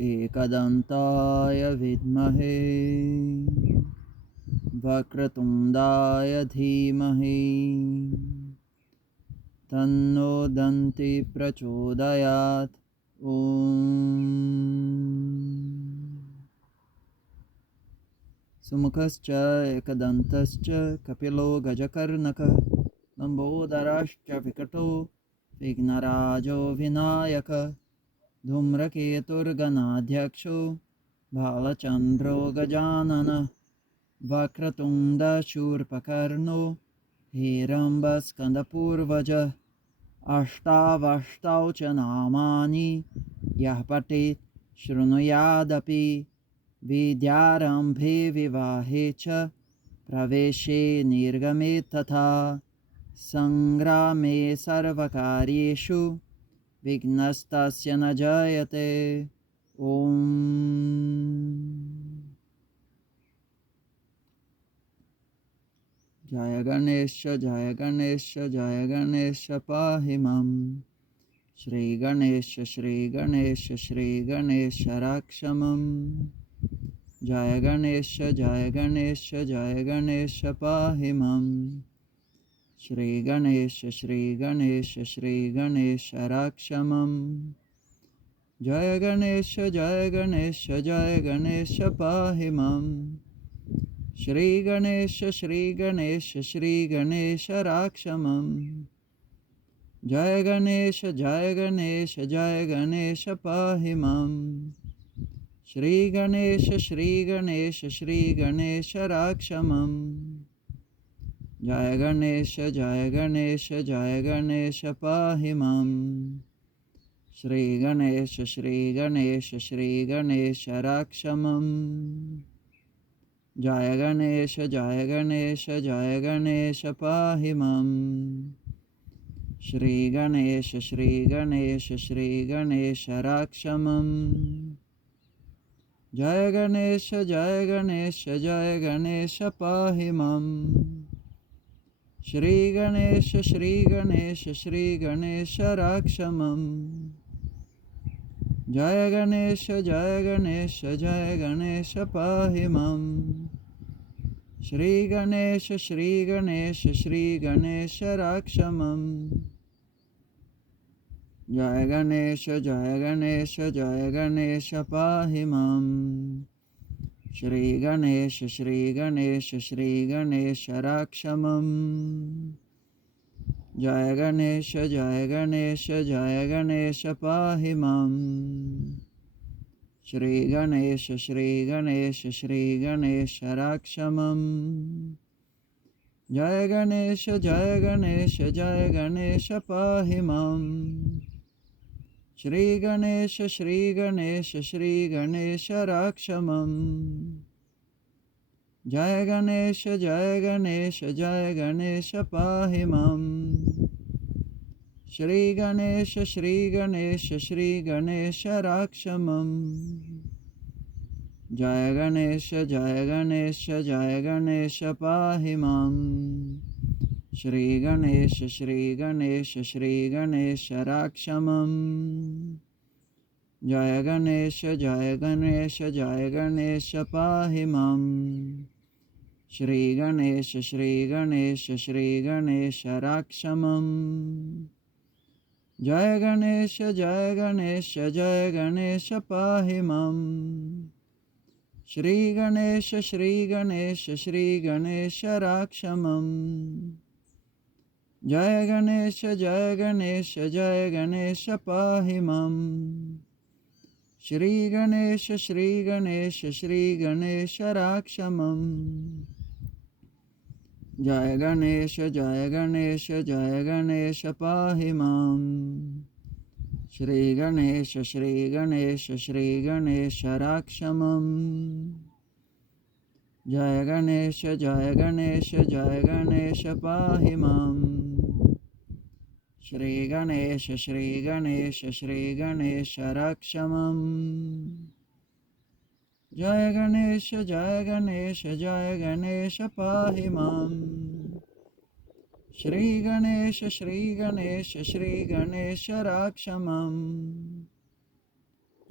एकदन्ताय विद्महे वक्रतुण्डाय धीमहि तन्नो दन्ति प्रचोदयात्। सुमुखश्च एकदन्तश्च कपिलो गजकर्णकः लम्बोदरश्च विकटो विघ्नराजो विनायकः धूम्रकेतुर्गणाध्यक्षो भालचन्द्रो गजाननः वक्रतुण्डशूर्पकर्णो हेरम्बस्कन्दपूर्वजः अष्टावष्टौ च नामानि यः पठेत् शृणुयादपि विद्यारम्भे विवाहे च प्रवेशे निर्गमे तथा सङ्ग्रामे सर्वकार्येषु विघ्नस्तस्य न जायते। ॐ जय गणेश जय गणेश जय गणेश पाहि मां। श्री गणेश श्री गणेश राक्षमम्। जय गणेश जय गणेश पाहि मां। श्री गणेश श्री गणेश राक्षमम्। जय गणेश जय गणेश पाहि मां। श्री गणेश श्री गणेश राक्षमम्। जय गणेश जय गणेश पाहि मां। श्री गणेश श्री गणेश राक्षमम्। जय गणेश जय गणेश पाहि मां। श्री गणेश श्री गणेश राक्षमम्। जय गणेश जय गणेश पाहि मां। श्री गणेश श्री गणेश राक्षमम्। जय गणेश जय गणेश पाहि मां। श्री गणेश श्री गणेश राक्षमम्। जय गणेश जय गणेश पाहि मां। श्री गणेश श्री गणेश राक्षमम्। जय गणेश जय गणेश पाहि मां। श्री गणेश श्री गणेश राक्षमम्। जय गणेश जय गणेश पाहि मां। श्री गणेश श्री गणेश राक्षमम्। जय गणेश जय गणेश पाहि मां। श्री गणेश श्री गणेश राक्षमम्। जय गणेश जय गणेश पाहि मां। श्री गणेश श्री गणेश राक्षमम्। जय गणेश जय गणेश पाहि मां। श्री गणेश श्री गणेश राक्षमम्। जय गणेश जय गणेश पाहि मां। श्री गणेश श्री गणेश राक्षमम्। जय गणेश जय गणेश पाहि मां। श्री गणेश श्री गणेश राक्षमम्। जय गणेश जय गणेश पाहि मां। श्री गणेश श्री गणेश राक्षमम्। जय गणेश जय गणेश पाहि मां। श्री गणेश श्री गणेश राक्षमम्। जय गणेश जय गणेश पाहि मां। श्री गणेश श्री गणेश राक्षमम्। जय गणेश जय गणेश पाहि मां। श्री गणेश श्री गणेश राक्षमम्।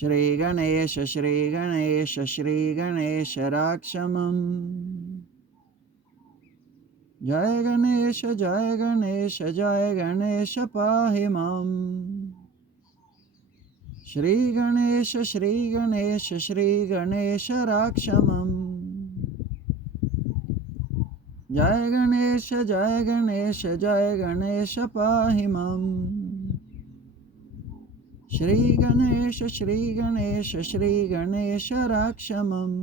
श्रीगणेश श्रीगणेश श्रीगणेश राक्षमम् जय गणेश पाहि माम् श्रीगणेश श्रीगणेश श्रीगणेश राक्षमम् जय गणेश पाहि माम् श्रीगणेश श्रीगणेश श्रीगणेश राक्षमम्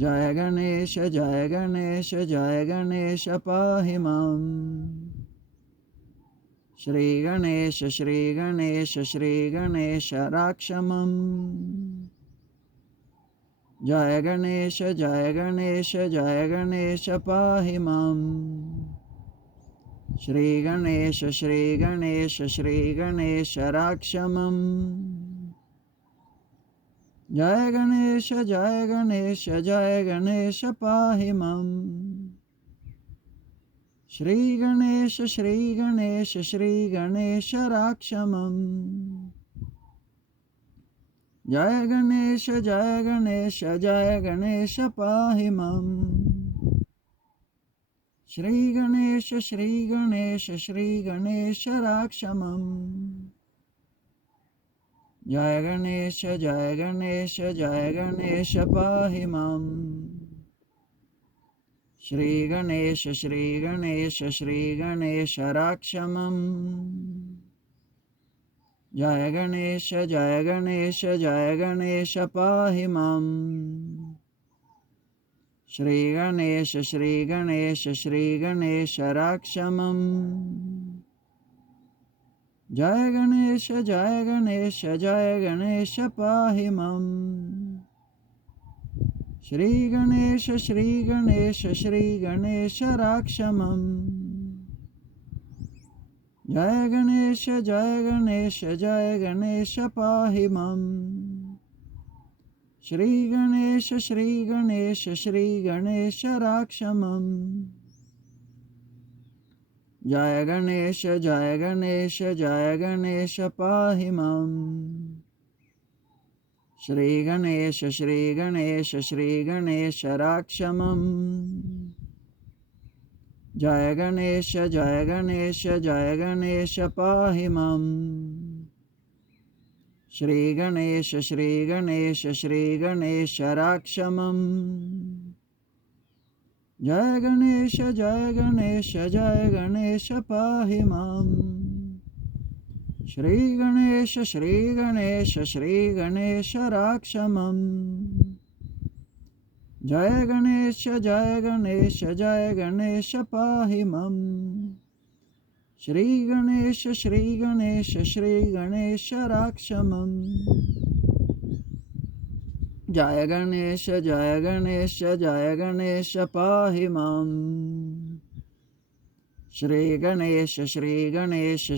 जय गणेश पाहि माम् श्रीगणेश श्रीगणेश श्रीगणेश राक्षमम् जय गणेश पाहि माम् श्रीगणेश श्रीगणेश श्रीगणेश राक्षमम् जय गणेश पाहि माम् श्रीगणेश श्रीगणेश श्रीगणेश राक्षमम् जय गणेश पाहि माम् श्रीगणेश श्रीगणेश श्रीगणेश राक्षमम् जय गणेश पाहि माम् श्रीगणेश श्रीगणेश श्रीगणेश राक्षमम् जय गणेश पाहि माम् श्रीगणेश श्रीगणेश श्रीगणेश राक्षमम् जय गणेश पाहि माम् श्रीगणेश श्रीगणेश श्रीगणेश राक्षमम् जय गणेश पाहि माम् श्रीगणेश श्रीगणेश श्रीगणेश राक्षमम् जय गणेश पाहि माम् श्रीगणेश श्रीगणेश श्रीगणेश राक्षमम् जय गणेश पाहि माम् श्रीगणेश श्रीगणेश श्रीगणेश राक्षमम् जय गणेश पाहि माम् श्रीगणेश श्रीगणेश श्रीगणेश राक्षमम् जय गणेश पाहि माम् श्रीगणेश श्रीगणेश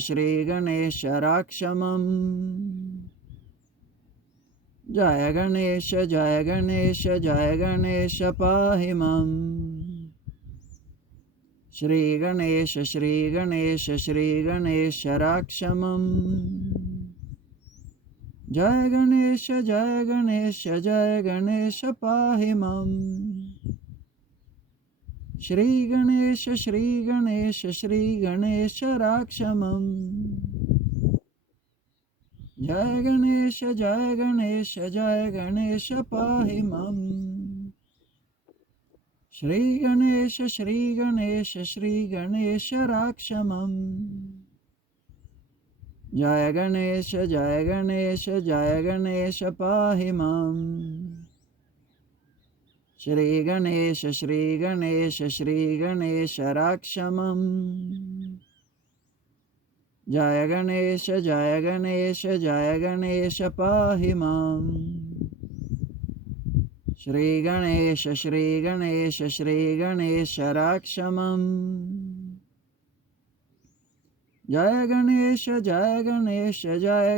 श्रीगणेश राक्षमम् जय गणेश पाहि माम् श्रीगणेश श्रीगणेश श्रीगणेश राक्षमम् जय गणेश पाहि माम् श्रीगणेश श्रीगणेश श्रीगणेश राक्षमम् जय गणेश पाहि माम् श्रीगणेश श्रीगणेश श्रीगणेश राक्षमम् जय गणेश पाहि माम् श्रीगणेश श्रीगणेश श्रीगणेश राक्षमम् जय गणेश पाहि माम् श्रीगणेश श्रीगणेश श्रीगणेश राक्षमम् जय गणेश पाहि माम् श्रीगणेश श्रीगणेश श्रीगणेश राक्षमम् जय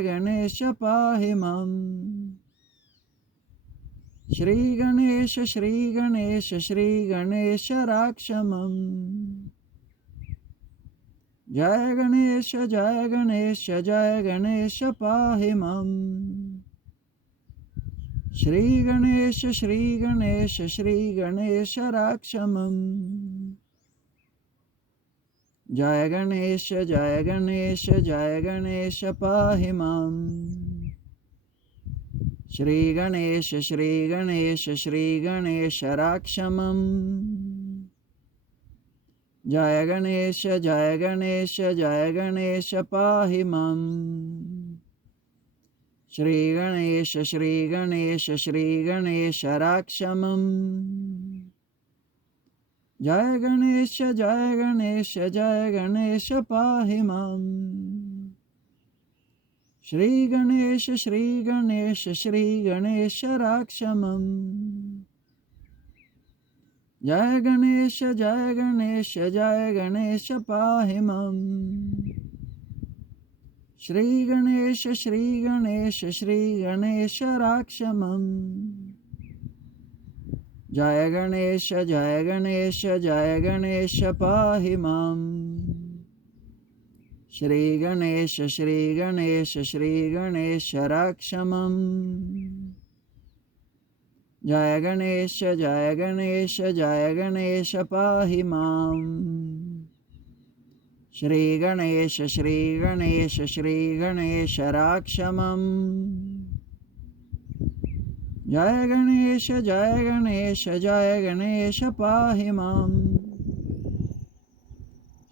गणेश पाहि माम् श्रीगणेश श्रीगणेश श्रीगणेश राक्षमम् जय गणेश जय गणेश जय गणेश पाहि माम्। श्री गणेश श्री गणेश राक्षमम्। जय गणेश जय गणेश पाहि माम्। श्री गणेश श्री गणेश राक्षमम्। जय गणेश जय गणेश पाहि माम्। श्री गणेश श्री गणेश राक्षमम्। जय गणेश जय गणेश पाहि माम्। श्री गणेश श्री गणेश राक्षमम्। जय गणेश जय गणेश पाहि माम्। श्री गणेश श्री गणेश राक्षमम्। जय गणेश जय गणेश पाहि माम्। श्री गणेश श्री गणेश राक्षमम्। जय गणेश जय गणेश पाहि माम्। श्री गणेश श्री गणेश राक्षमम्। जय गणेश जय गणेश पाहि माम्।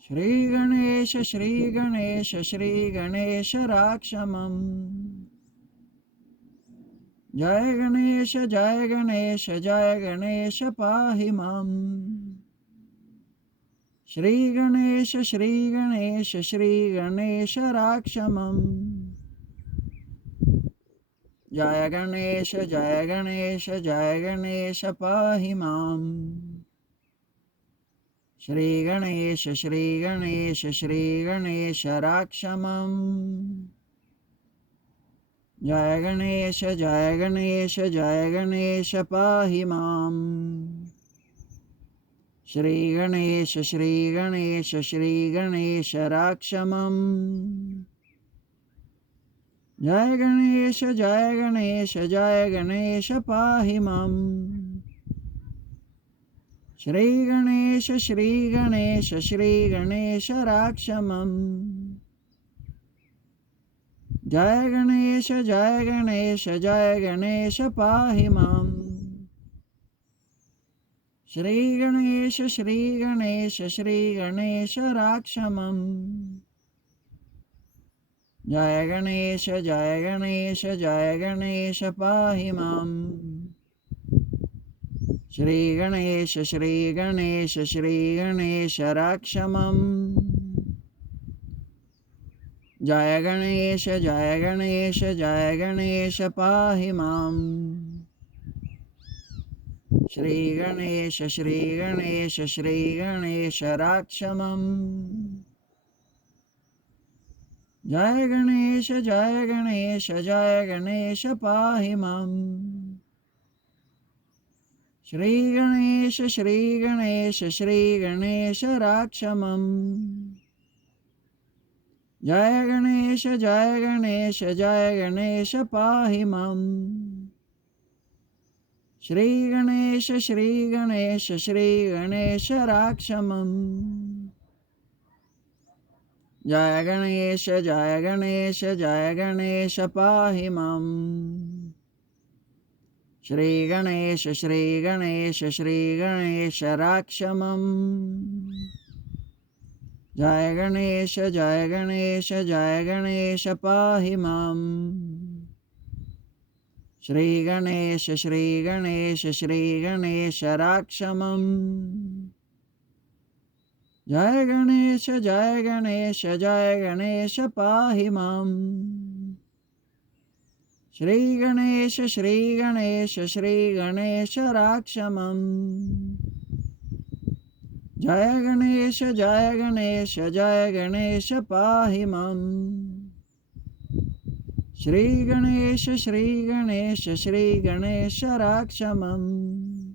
श्री गणेश श्री गणेश राक्षमम्। जय गणेश जय गणेश पाहि माम्। श्री गणेश श्री गणेश राक्षमम्। जय गणेश जय गणेश पाहि माम्। श्री गणेश श्री गणेश राक्षमम्। जय गणेश जय गणेश पाहि माम्। श्री गणेश श्री गणेश राक्षमम्। जय गणेश जय गणेश पाहि माम्। श्री गणेश श्री गणेश राक्षमम्। जय गणेश जय गणेश पाहि माम्। श्री गणेश श्री गणेश राक्षमम्। जय गणेश जय गणेश पाहि माम्। श्री गणेश श्री गणेश राक्षमम्। जय गणेश जय गणेश पाहि माम्। श्री गणेश श्री गणेश राक्षमम्। जय गणेश जय गणेश पाहि माम्। श्री गणेश श्री गणेश राक्षमम्। जय गणेश जय गणेश पाहि माम्। श्री गणेश श्री गणेश राक्षमम्। जय गणेश जय गणेश पाहि माम्। श्री गणेश श्री गणेश राक्षमम्। जय गणेश जय गणेश पाहि माम्। श्री गणेश श्री गणेश राक्षमम्। जय गणेश जय गणेश पाहि माम्। श्री गणेश श्री गणेश राक्षमम्। जय गणेश जय गणेश पाहि माम्। श्री गणेश श्री गणेश राक्षमम्।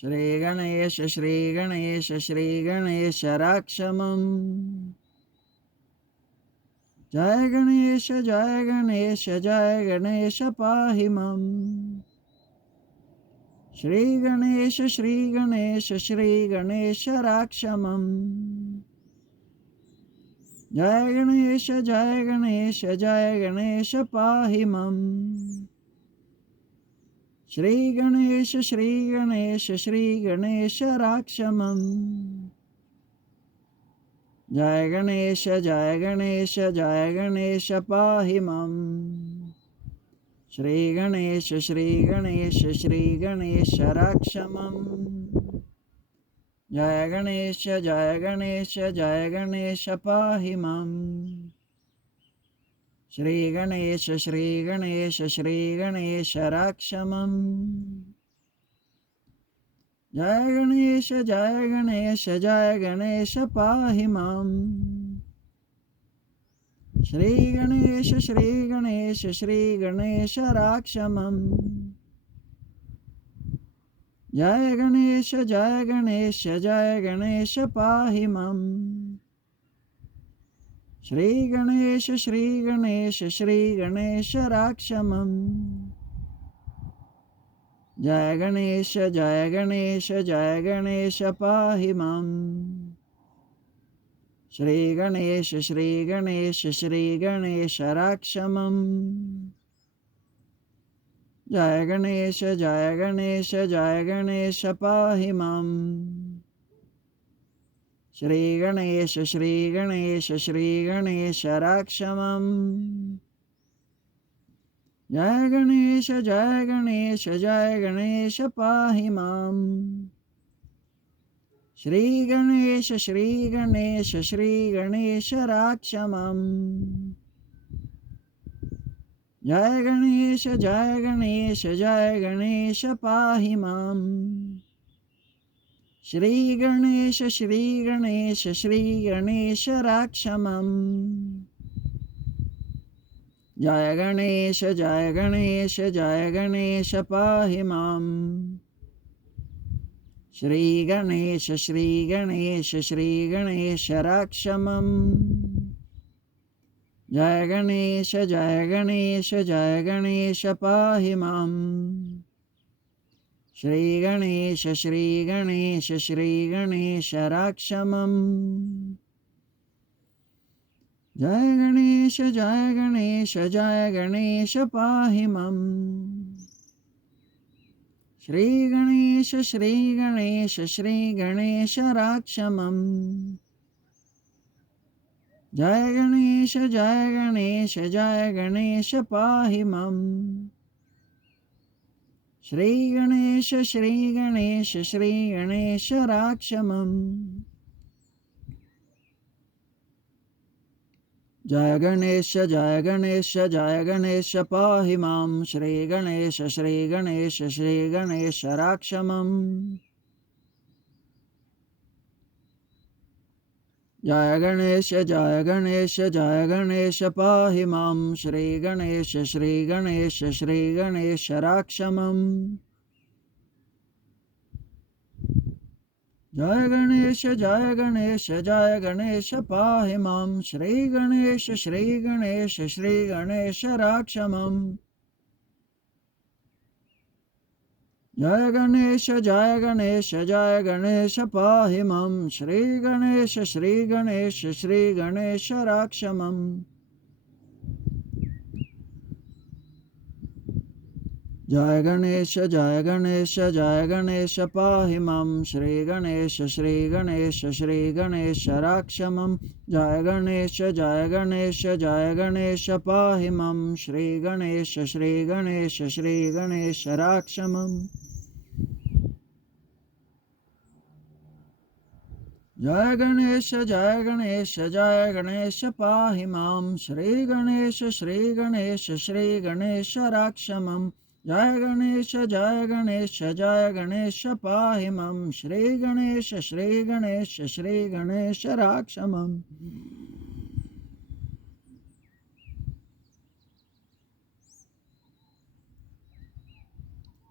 श्रीगणेश श्रीगणेश श्रीगणेश राक्षमम्। जय गणेश जय गणेश जय गणेश पाहि मम्। श्रीगणेश श्रीगणेश श्रीगणेश राक्षमम्। जय गणेश जय गणेश जय गणेश पाहि मम्। श्रीगणेश श्रीगणेश श्रीगणेश राक्षमम्। जय गणेश जय गणेश जय गणेश पाहि मम्। श्रीगणेश श्रीगणेश श्रीगणेश राक्षमम्। जय गणेश जय गणेश जय गणेश पाहि मम्। श्रीगणेश श्रीगणेश श्रीगणेश राक्षमम्। जय गणेश जय गणेश जय गणेश पाहि मम्। श्रीगणेश श्रीगणेश श्रीगणेश राक्षमम्। जय गणेश जय गणेश जय गणेश पाहि मम्। श्रीगणेश श्रीगणेश श्रीगणेश राक्षमम्। जय गणेश जय गणेश जय गणेश पाहि मम्। श्रीगणेश श्रीगणेश श्रीगणेश राक्षमम्। जय गणेश जय गणेश जय गणेश पाहि मम्। श्रीगणेश श्रीगणेश श्रीगणेश राक्षमम्। जय गणेश जय गणेश जय गणेश पाहि मम्। श्रीगणेश श्रीगणेश श्रीगणेश राक्षमम्। जय गणेश जय गणेश जय गणेश पाहि मम्। श्रीगणेश श्रीगणेश श्रीगणेश राक्षमम्। जय गणेश जय गणेश जय गणेश पाहि मम्। श्रीगणेश श्रीगणेश श्रीगणेश राक्षमम्। जय गणेश जय गणेश जय गणेश पाहि मम्। श्रीगणेश श्रीगणेश श्रीगणेश राक्षमम्। जय गणेश जय गणेश जय गणेश पाहि मम्। श्रीगणेश श्रीगणेश श्रीगणेश राक्षमम्। जय गणेश जय गणेश जय गणेश पाहि मम्। श्रीगणेश श्रीगणेश श्रीगणेश राक्षमम्। जय गणेश जय गणेश जय गणेश पाहि मम्। श्रीगणेश श्रीगणेश श्रीगणेश राक्षमम्। जय गणेश जय गणेश जय गणेश पाहि मम्। श्रीगणेश श्रीगणेश श्रीगणेश राक्षमम्। जय गणेश जय गणेश जय गणेश पाहि मम्। श्रीगणेश श्रीगणेश श्रीगणेश राक्षमम्। जय गणेश जय गणेश जय गणेश पाहि मम्। श्रीगणेश श्रीगणेश श्रीगणेश राक्षमम्। जय गणेश जय गणेश जय गणेश पाहि मम्। श्रीगणेश श्रीगणेश श्रीगणेश राक्षमम्। जय गणेश जय गणेश जय गणेश पाहि मम्। श्रीगणेश श्रीगणेश श्रीगणेश राक्षमम्। जय गणेश जय गणेश जय गणेश पाहि मम्। श्रीगणेश श्रीगणेश श्रीगणेश राक्षमम्। जय गणेश जय गणेश जय गणेश पाहि मम्। श्रीगणेश श्रीगणेश श्रीगणेश राक्षमम्।